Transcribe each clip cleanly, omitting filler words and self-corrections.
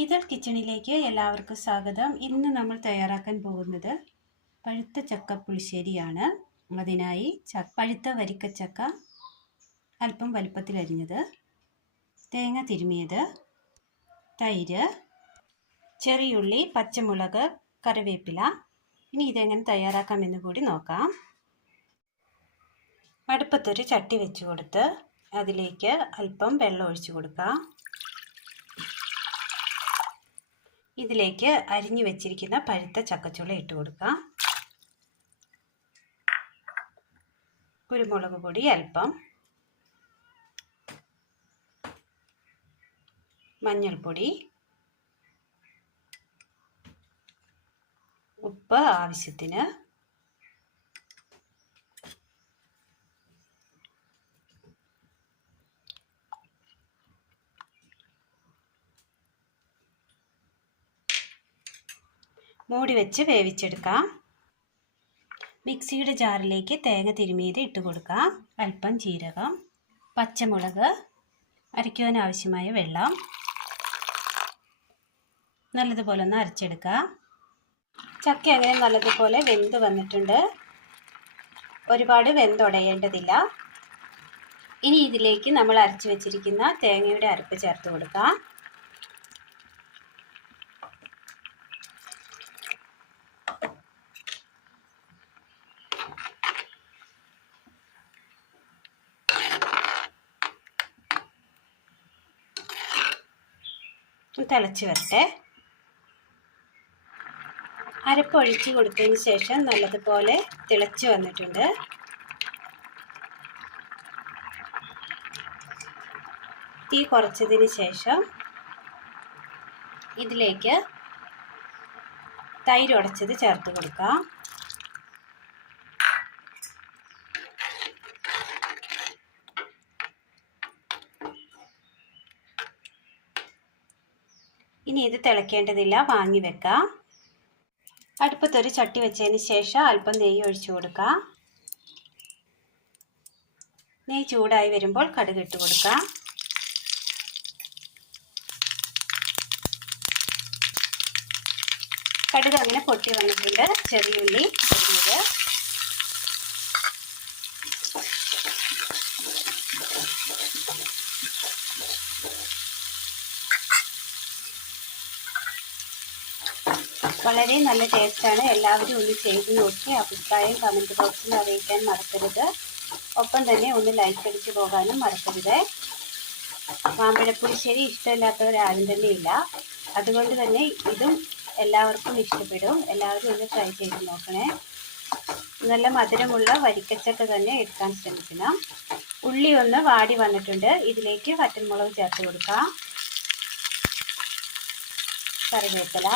Ethyl കിച്ചണിലേക്ക് എല്ലാവർക്കും സ്വാഗതം. ഇന്ന് നമ്മൾ തയ്യാറാക്കാൻ പോകുന്നത് പഴുത്ത ചക്ക പുളിശ്ശേരിയാണ്. അതിനായി പഴുത്ത വരിക്കച്ചക്ക അല്പം വലുപ്പത്തിൽ അരിഞ്ഞത്, തേങ്ങ തിരുമിയത്, തൈര്, ചെറിയുള്ളി, പച്ചമുളക്, കറിവേപ്പില. ഇനി ഇതെങ്ങനെ തയ്യാറാക്കാമെന്ന് കൂടി നോക്കാം. അടുപ്പത്തൊരു ചട്ടി വെച്ച് കൊടുത്ത് അതിലേക്ക് അല്പം വെള്ളം ഒഴിച്ചു കൊടുക്കാം. ഇതിലേക്ക് അരിഞ്ഞു വെച്ചിരിക്കുന്ന പഴുത്ത ചക്കച്ചുള ഇട്ട് കൊടുക്കാം. കുരുമുളക് പൊടി അല്പം, മഞ്ഞൾപ്പൊടി, ഉപ്പ് ആവശ്യത്തിന്, മൂടി വെച്ച് വേവിച്ചെടുക്കാം. മിക്സിയുടെ ജാറിലേക്ക് തേങ്ങ തിരുമിയത് ഇട്ട് കൊടുക്കാം. അല്പം ജീരകം, പച്ചമുളക്, അരയ്ക്കുവാൻ ആവശ്യമായ വെള്ളം. നല്ലതുപോലെ ഒന്ന് അരച്ചെടുക്കാം. ചക്ക അങ്ങനെ നല്ലതുപോലെ വെന്ത് വന്നിട്ടുണ്ട്. ഒരുപാട് വെന്തുടയേണ്ടതില്ല. ഇനി ഇതിലേക്ക് നമ്മൾ അരച്ചു വെച്ചിരിക്കുന്ന തേങ്ങയുടെ അരപ്പ് ചേർത്ത് കൊടുക്കാം. തിളച്ച് വരട്ടെ. അരപ്പ് ഒഴിച്ച് കൊടുത്തതിന് ശേഷം നല്ലതുപോലെ തിളച്ച് വന്നിട്ടുണ്ട്. തീ കുറച്ചതിന് ശേഷം ഇതിലേക്ക് തൈര് ഉടച്ചത് ചേർത്ത് കൊടുക്കാം. ഇനി ഇത് തിളയ്ക്കേണ്ടതില്ല, വാങ്ങി വെക്കാം. അടുപ്പത്തൊരു ചട്ടി വെച്ചതിന് ശേഷം അല്പം നെയ്യ് ഒഴിച്ചു കൊടുക്കാം. നെയ്യ് ചൂടായി വരുമ്പോൾ കടുക് ഇട്ട് കൊടുക്കാം. കടുക് അങ്ങനെ പൊട്ടി വന്നിട്ടുണ്ട്. ചെറിയുള്ളി അരിഞ്ഞത്, വളരെ നല്ല ടേസ്റ്റാണ്. എല്ലാവരും ഒന്ന് ചെയ്ത് നോക്കി അഭിപ്രായം കമൻറ്റ് ബോക്സിൽ അറിയിക്കാൻ മറക്കരുത്. ഒപ്പം തന്നെ ഒന്ന് ലൈക്ക് അടിച്ച് പോകാനും മറക്കരുത്. മാമ്പഴപ്പുളിശ്ശേരി ഇഷ്ടമില്ലാത്തവരാരും തന്നെ ഇല്ല. അതുകൊണ്ട് തന്നെ ഇതും എല്ലാവർക്കും ഇഷ്ടപ്പെടും. എല്ലാവരും ഒന്ന് ട്രൈ ചെയ്ത് നോക്കണേ. നല്ല മധുരമുള്ള വരിക്കച്ചക്ക തന്നെ എടുക്കാൻ ശ്രമിക്കണം. ഉള്ളി ഒന്ന് വാടി വന്നിട്ടുണ്ട്. ഇതിലേക്ക് വറ്റൽമുളക് ചേർത്ത് കൊടുക്കാം. കറിവേപ്പില,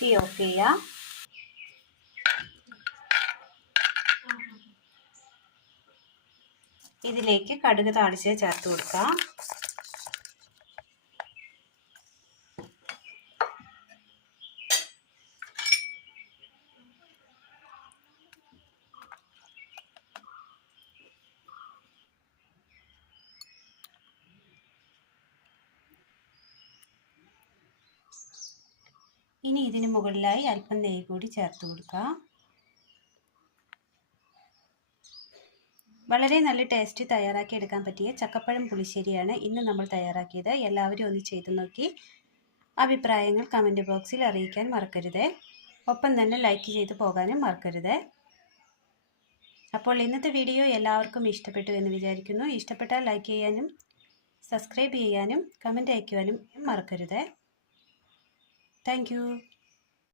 തീ ഓഫ് ചെയ്യാം. ഇതിലേക്ക് കടുക് താളിച്ച് ചേർത്ത് കൊടുക്കാം. ഇനി ഇതിന് മുകളിലായി അല്പം നെയ്യ് കൂടി ചേർത്ത് കൊടുക്കാം. വളരെ നല്ല ടേസ്റ്റ് തയ്യാറാക്കി എടുക്കാൻ പറ്റിയ ചക്കപ്പഴം പുളിശ്ശേരിയാണ് ഇന്ന് നമ്മൾ തയ്യാറാക്കിയത്. എല്ലാവരും ഒന്ന് ചെയ്തു നോക്കി അഭിപ്രായങ്ങൾ കമൻറ്റ് ബോക്സിൽ അറിയിക്കാൻ മറക്കരുത്. ഒപ്പം തന്നെ ലൈക്ക് ചെയ്ത് പോകാനും മറക്കരുത്. അപ്പോൾ ഇന്നത്തെ വീഡിയോ എല്ലാവർക്കും ഇഷ്ടപ്പെട്ടു എന്ന് വിചാരിക്കുന്നു. ഇഷ്ടപ്പെട്ടാൽ ലൈക്ക് ചെയ്യാനും സബ്സ്ക്രൈബ് ചെയ്യാനും കമൻറ്റ് അയക്കുവാനും മറക്കരുത്. Thank you.